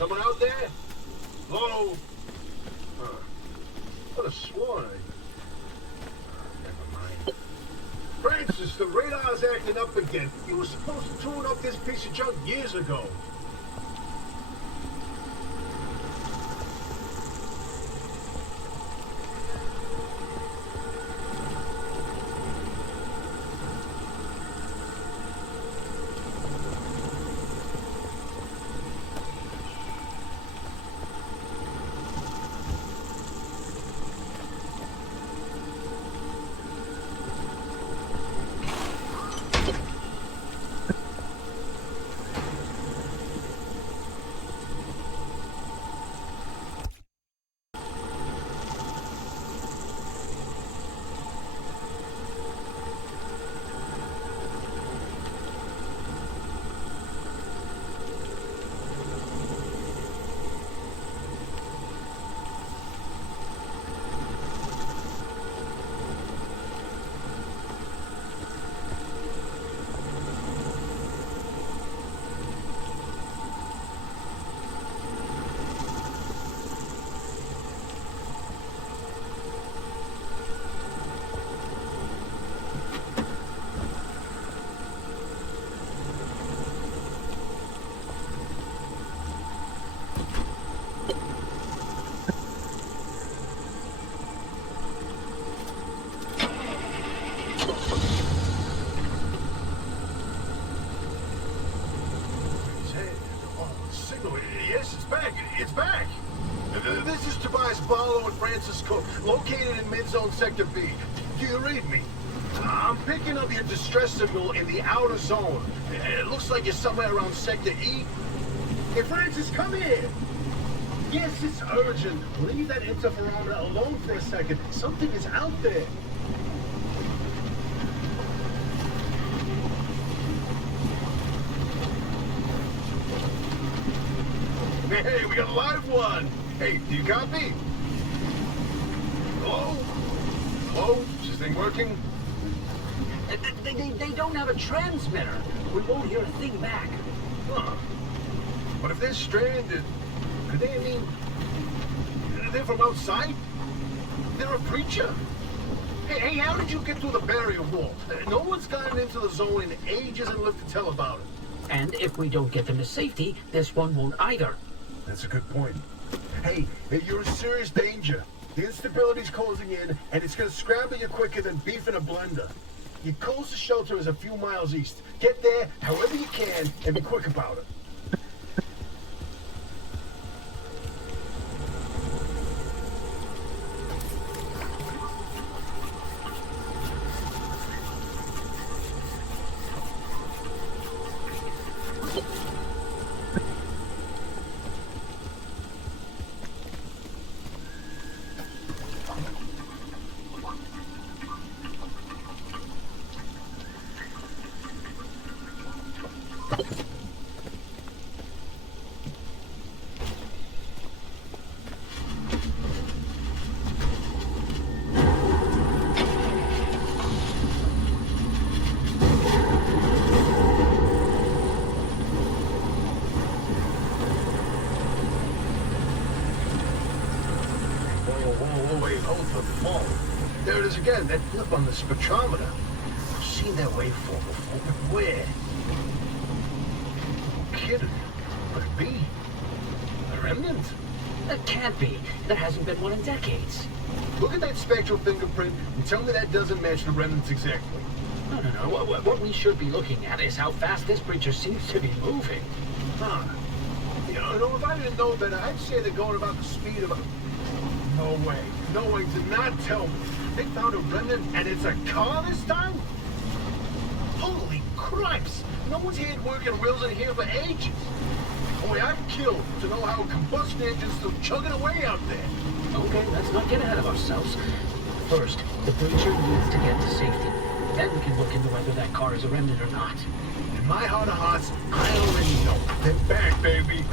Someone out there? Hello? Could have sworn never mind. Francis, the radar's acting up again. You were supposed to tune up this piece of junk years ago. Located in mid-zone sector B. Do you read me? I'm picking up your distress signal in the outer zone. It looks like you're somewhere around sector E. Hey, Francis, come here. Yes, it's urgent. Leave that interferometer alone for a second. Something is out there. Hey, we got a live one. Hey, do you copy? Hello? Hello? Is this thing working? They don't have a transmitter. We won't hear a thing back. Huh. But if they're stranded, could they mean... They're from outside? They're a preacher? Hey, how did you get through the barrier wall? No one's gotten into the zone in ages and lived to tell about it. And if we don't get them to safety, this one won't either. That's a good point. Hey, you're in serious danger. The instability's closing in, and it's gonna scramble you quicker than beef in a blender. Your closest shelter is a few miles east. Get there however you can, and be quick about it. There it is again, that blip on the spectrometer. I've seen that waveform before, but where? No kidding. Could it be? A remnant? That can't be. There hasn't been one in decades. Look at that spectral fingerprint and tell me that doesn't match the remnants exactly. No. What we should be looking at is how fast this creature seems to be moving. Huh. You know, if I didn't know better, I'd say they're going about the speed of a... No way. No way. Did not tell me. They found a remnant and it's a car this time? Holy cripes! No one's had working wheels in here for ages. Boy, I'd kill to know how a combustion engine's still chugging away out there. Okay, let's not get ahead of ourselves. First, the breacher needs to get to safety. Then we can look into whether that car is a remnant or not. In my heart of hearts, I already know. They're back, baby.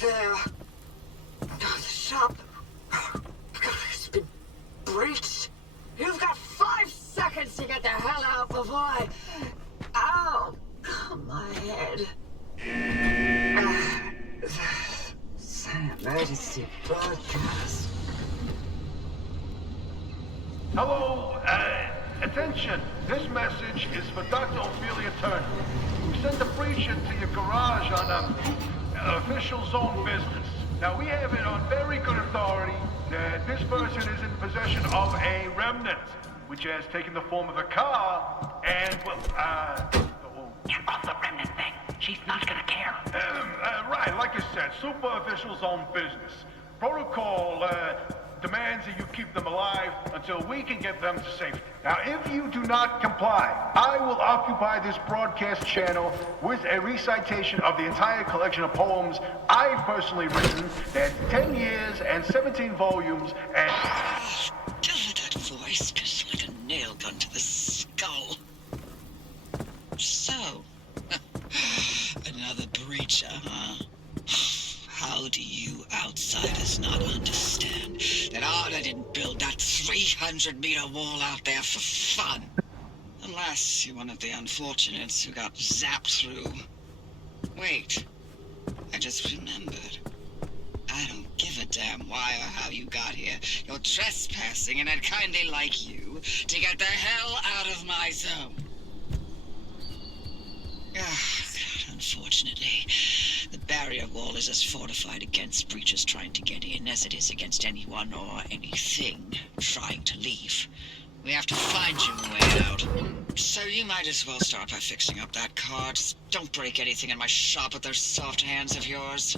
there. The shop has been breached. You've got 5 seconds to get the hell out before I... Ow! My head. It's an emergency broadcast. Hello, attention. This message is for Dr. Ophelia Turner. We sent a breach into your garage on official zone business. Now, we have it on very good authority that this person is in possession of a remnant, which has taken the form of a car, and, well, Check off the remnant thing. She's not gonna care. right, like I said, super official zone business. Protocol, demands that you keep them alive until we can get them to safety. Now, if you do not comply, I will occupy this broadcast channel with a recitation of the entire collection of poems I've personally written. That's 10 years and 17 volumes and... That voice goes like a nail gun to the skull. So, another breacher, huh? How do you outsiders not understand that Arda didn't build that 300-meter wall out there for fun? Unless you're one of the unfortunates who got zapped through. Wait, I just remembered. I don't give a damn why or how you got here. You're trespassing, and I'd kinda like you to get the hell out of my zone. Unfortunately, the barrier wall is as fortified against breaches trying to get in as it is against anyone or anything trying to leave. We have to find you a way out. So you might as well start by fixing up that car. Just don't break anything in my shop with those soft hands of yours.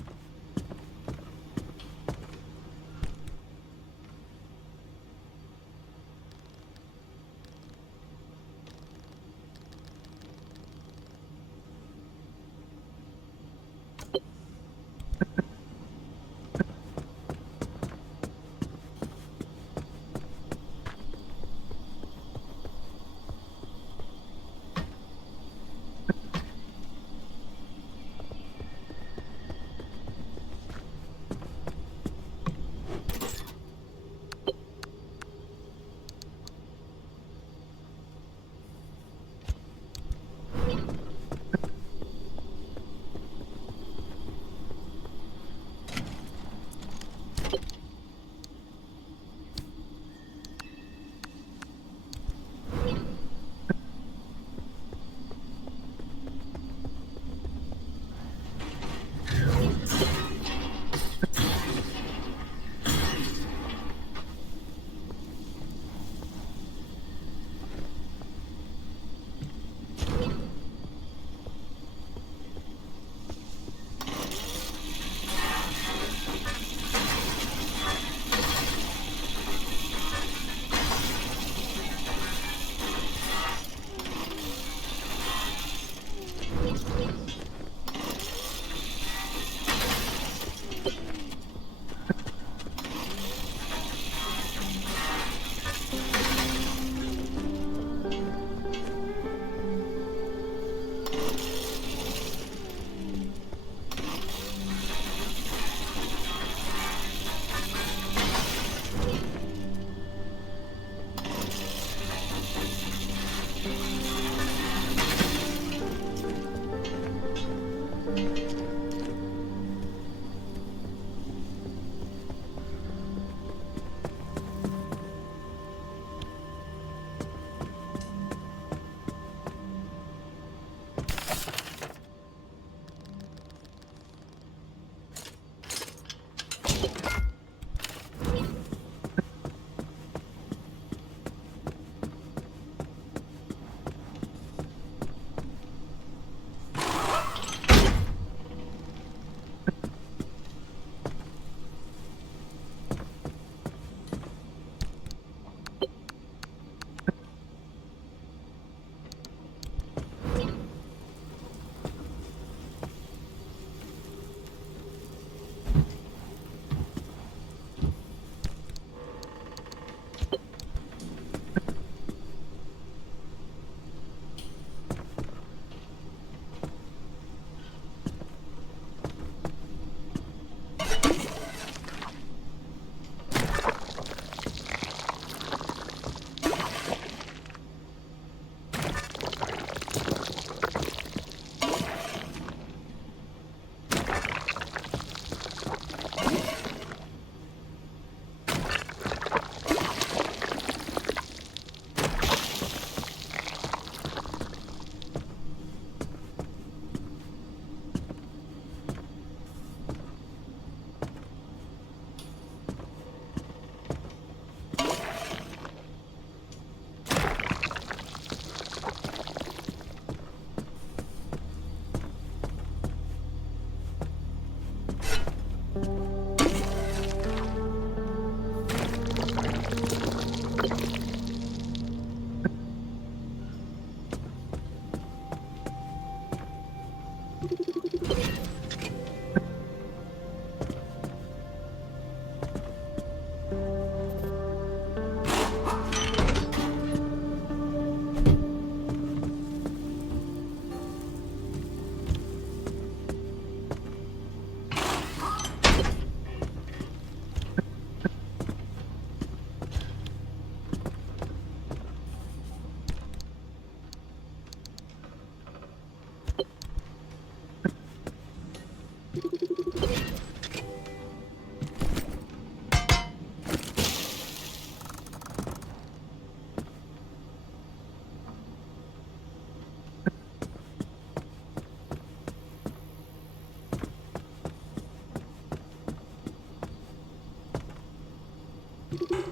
Oh,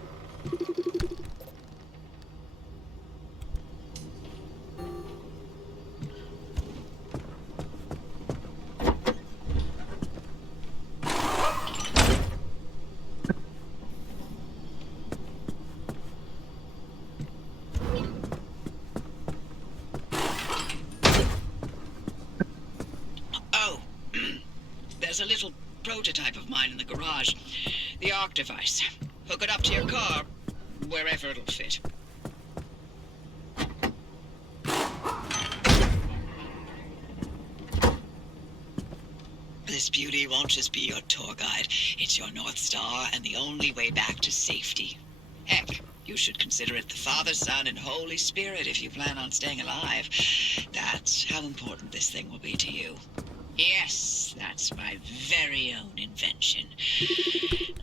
there's a little prototype of mine in the garage. The ARC device. Hook it up to your car, wherever it'll fit. This beauty won't just be your tour guide. It's your North Star and the only way back to safety. Heck, you should consider it the Father, Son, and Holy Spirit if you plan on staying alive. That's how important this thing will be to you. Yes, that's my very own invention.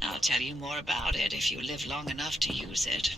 I'll tell you more about it if you live long enough to use it.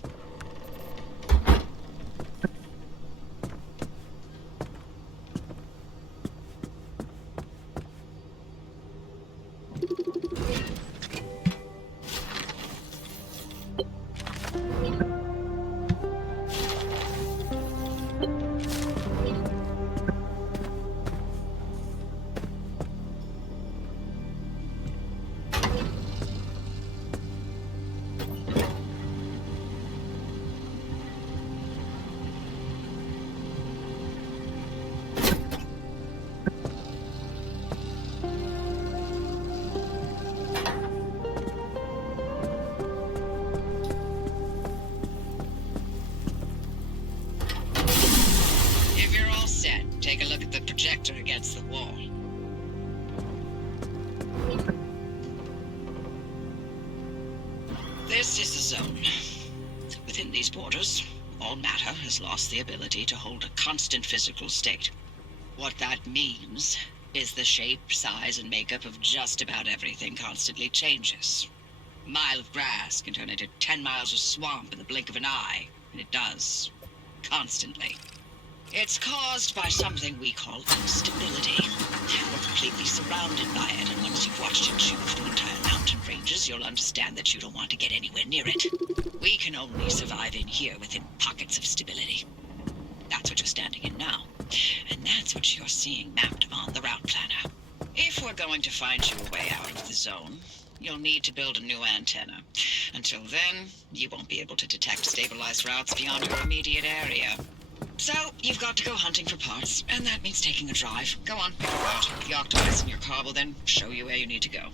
Take a look at the projector against the wall. This is the zone. Within these borders, all matter has lost the ability to hold a constant physical state. What that means is the shape, size, and makeup of just about everything constantly changes. A mile of grass can turn into 10 miles of swamp in the blink of an eye, and it does. Constantly. It's caused by something we call instability. We're completely surrounded by it, and once you've watched it chew through entire mountain ranges, you'll understand that you don't want to get anywhere near it. We can only survive in here within pockets of stability. That's what you're standing in now, and that's what you're seeing mapped on the route planner. If we're going to find you a way out of the zone, you'll need to build a new antenna. Until then, you won't be able to detect stabilized routes beyond your immediate area. So, you've got to go hunting for parts, and that means taking a drive. Go on, pick a route. The ARC device in your car will then show you where you need to go.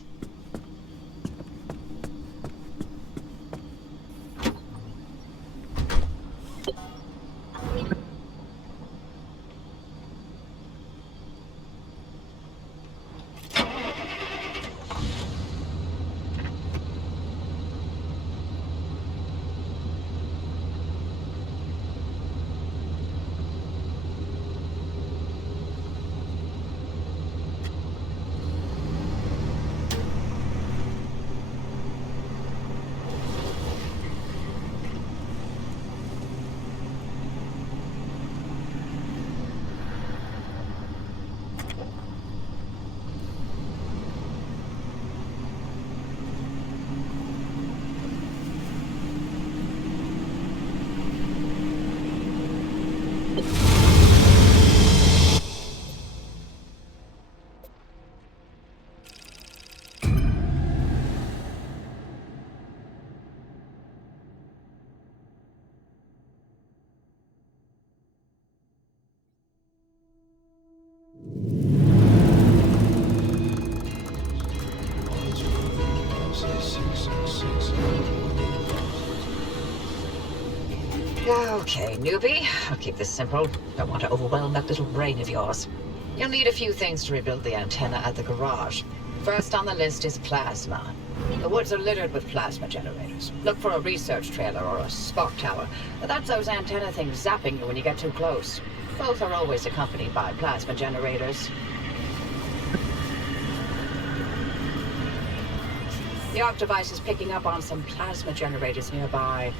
Okay, newbie. I'll keep this simple. Don't want to overwhelm that little brain of yours. You'll need a few things to rebuild the antenna at the garage. First on the list is plasma. The woods are littered with plasma generators. Look for a research trailer or a spark tower. That's those antenna things zapping you when you get too close. Both are always accompanied by plasma generators. The ARC device is picking up on some plasma generators nearby.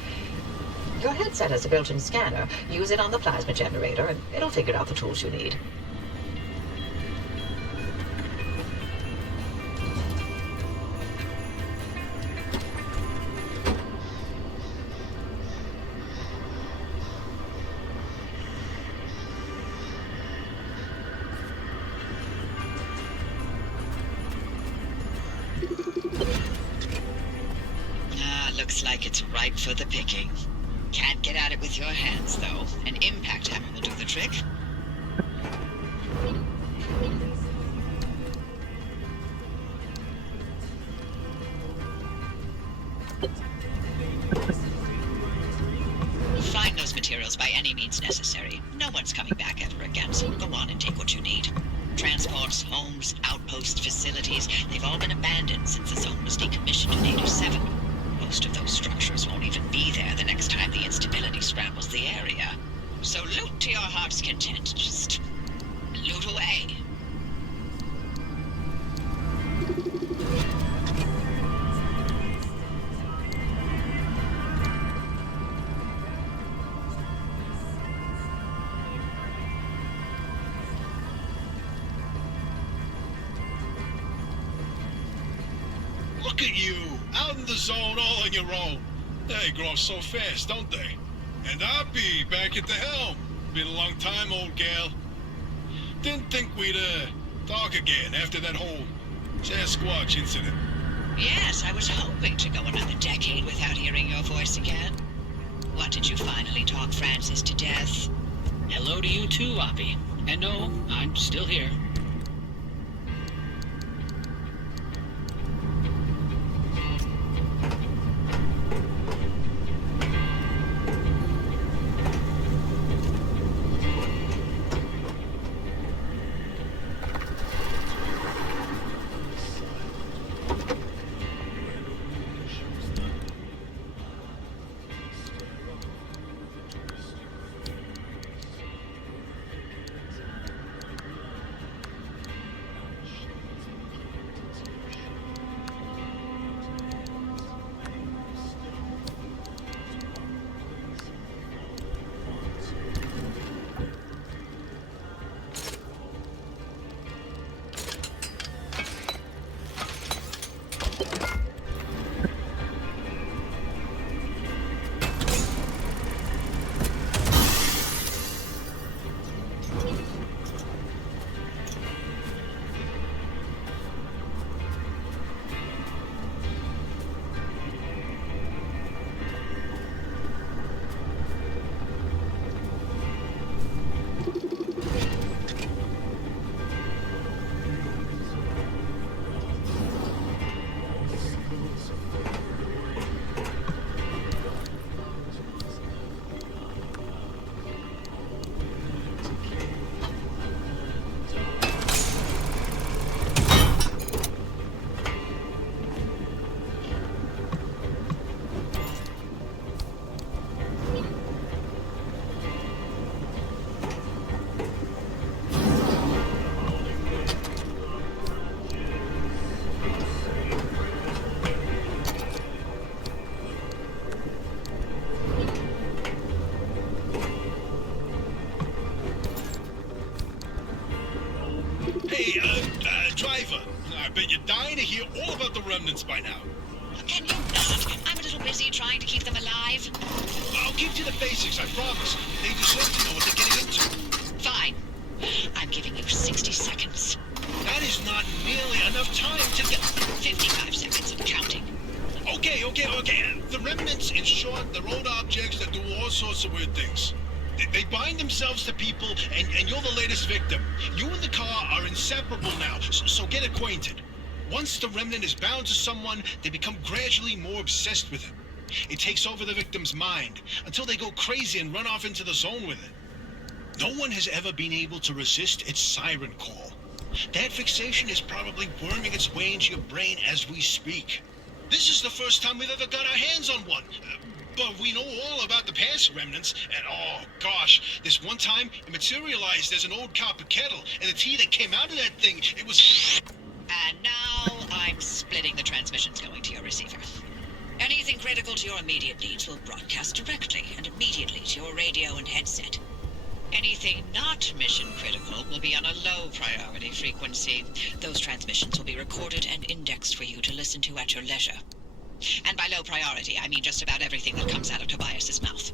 Your headset has a built-in scanner. Use it on the plasma generator, and it'll figure out the tools you need. Looks like it's ripe for the picking. Can't get at it with your hands, though. An impact hammer will do the trick. Find those materials by any means necessary. No one's coming back ever again, so go on and take what you need. Transports, homes, outpost facilities, they've all been abandoned since the zone was decommissioned in 87. Most of those structures won't even be there the next time the instability scrambles the area. So loot to your heart's content. Just loot away. Look at you, out in the zone all on your own. They grow up so fast, don't they? And I'll be back at the helm. Been a long time, old gal. Didn't think we'd, talk again after that whole Sasquatch incident. Yes, I was hoping to go another decade without hearing your voice again. What, did you finally talk Francis to death? Hello to you too, Oppie. And no, I'm still here. Driver, I bet you're dying to hear all about the remnants by now. Can you not? I'm a little busy trying to keep them alive. I'll give you the basics, I promise. They deserve to know what they're getting into. Fine. I'm giving you 60 seconds. That is not nearly enough time to get... 55 seconds and counting. Okay. The remnants, in short, they're old objects that do all sorts of weird things. They bind themselves to people, and you're the latest victim. You and the car are inseparable now, so get acquainted. Once the remnant is bound to someone, they become gradually more obsessed with it. It takes over the victim's mind, until they go crazy and run off into the zone with it. No one has ever been able to resist its siren call. That fixation is probably worming its way into your brain as we speak. This is the first time we've ever got our hands on one. But we know all about the past remnants, and oh gosh, this one time it materialized as an old copper kettle, and the tea that came out of that thing, it was... And now I'm splitting the transmissions going to your receiver. Anything critical to your immediate needs will broadcast directly and immediately to your radio and headset. Anything not mission critical will be on a low priority frequency. Those transmissions will be recorded and indexed for you to listen to at your leisure. And by low priority, I mean just about everything that comes out of Tobias's mouth.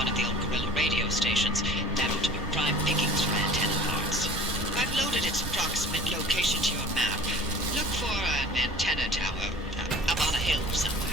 one of the old guerrilla radio stations. That ought to be prime pickings for antenna parts. I've loaded its approximate location to your map. Look for an antenna tower up on a hill somewhere.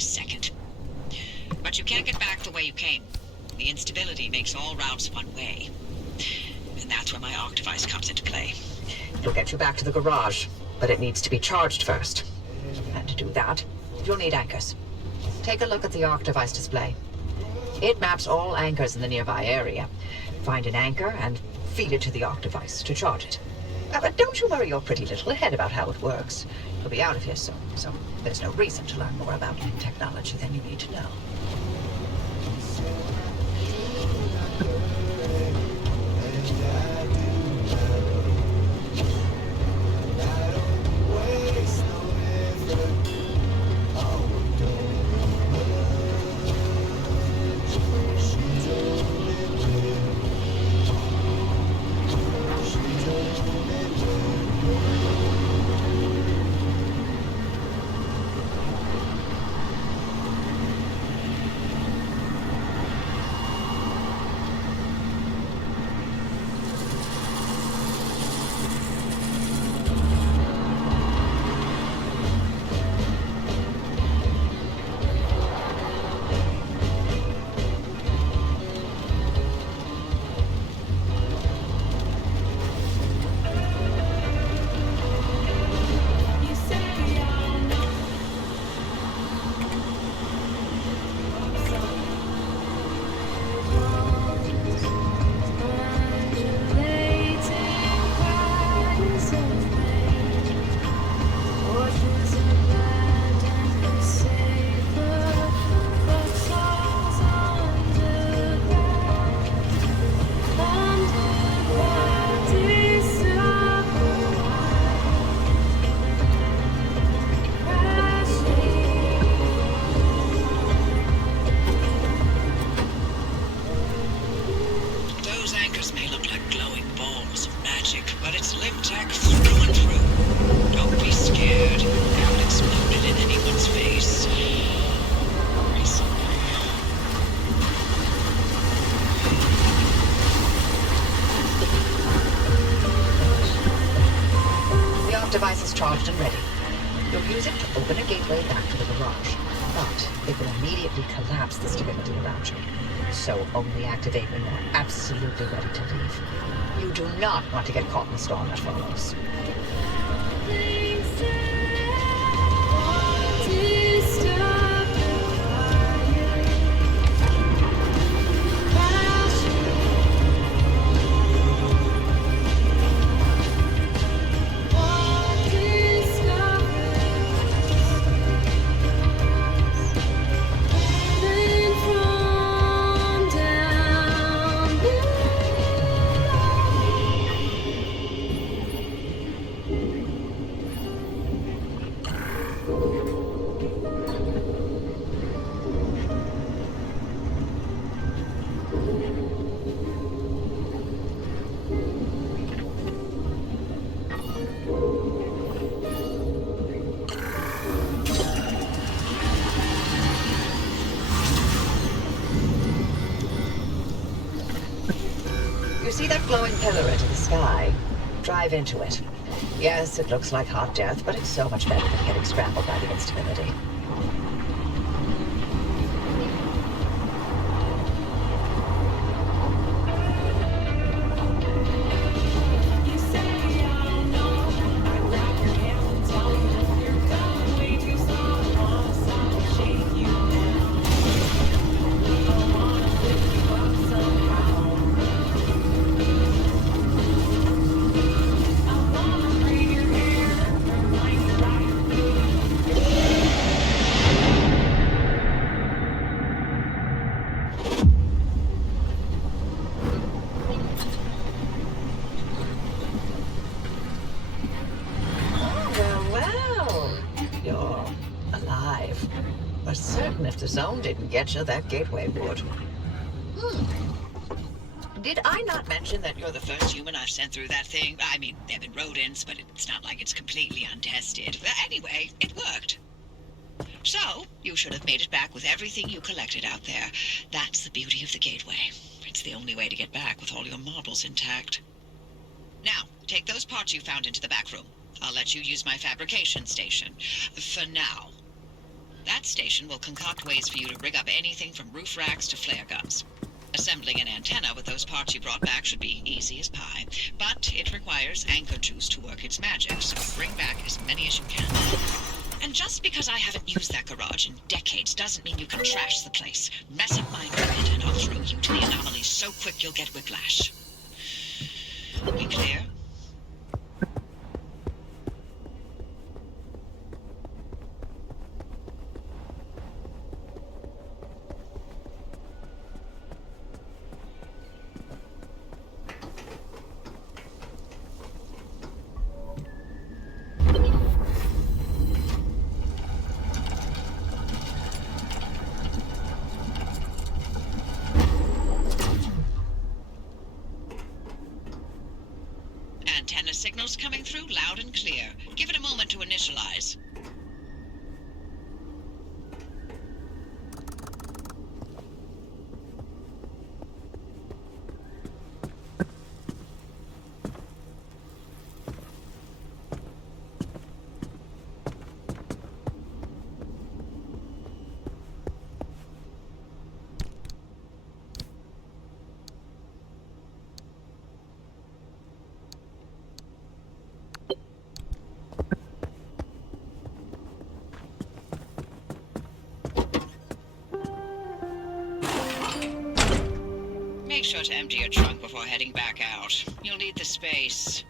a second. But you can't get back the way you came. The instability makes all routes one way. And that's where my arc device comes into play. It'll get you back to the garage, but it needs to be charged first. And to do that, you'll need anchors. Take a look at the arc device display. It maps all anchors in the nearby area. Find an anchor and feed it to the arc device to charge it. But don't you worry your pretty little head about how it works. You'll be out of here soon, so there's no reason to learn more about technology than you need to know. Device is charged and ready. You'll use it to open a gateway back to the garage, but it will immediately collapse the stability around you. So only activate when you're absolutely ready to leave. You do not want to get caught in the storm that follows. You see that glowing pillar into the sky? Drive into it. Yes, it looks like hot death, but it's so much better than getting scrambled by the instability. If the zone didn't get you, that gateway would. Did I not mention that You're the first human I've sent through that thing. I mean, they've been rodents, but it's not like it's completely untested. Anyway, it worked. So, you should have made it back with everything you collected out there. That's the beauty of the gateway. It's the only way to get back with all your marbles intact. Now, take those parts you found into the back room. I'll let you use my fabrication station. For now. That station will concoct ways for you to rig up anything from roof racks to flare guns. Assembling an antenna with those parts you brought back should be easy as pie, but it requires anchor juice to work its magic, so bring back as many as you can. And just because I haven't used that garage in decades doesn't mean you can trash the place. Mess up my equipment and I'll throw you to the anomalies so quick you'll get whiplash. We clear? Antenna signals coming through loud and clear. Give it a moment to initialize. Make sure to empty your trunk before heading back out. You'll need the space.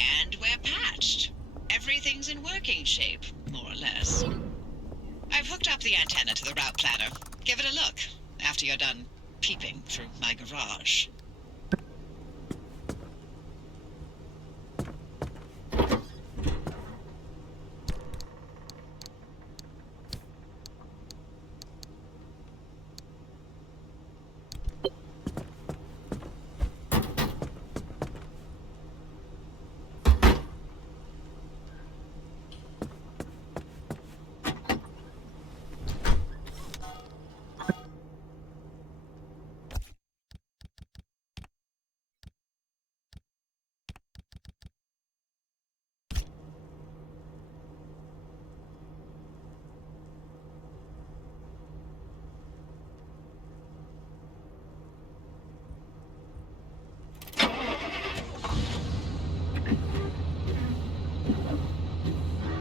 And we're patched. Everything's in working shape, more or less. I've hooked up the antenna to the route planner. Give it a look after you're done peeping through my garage.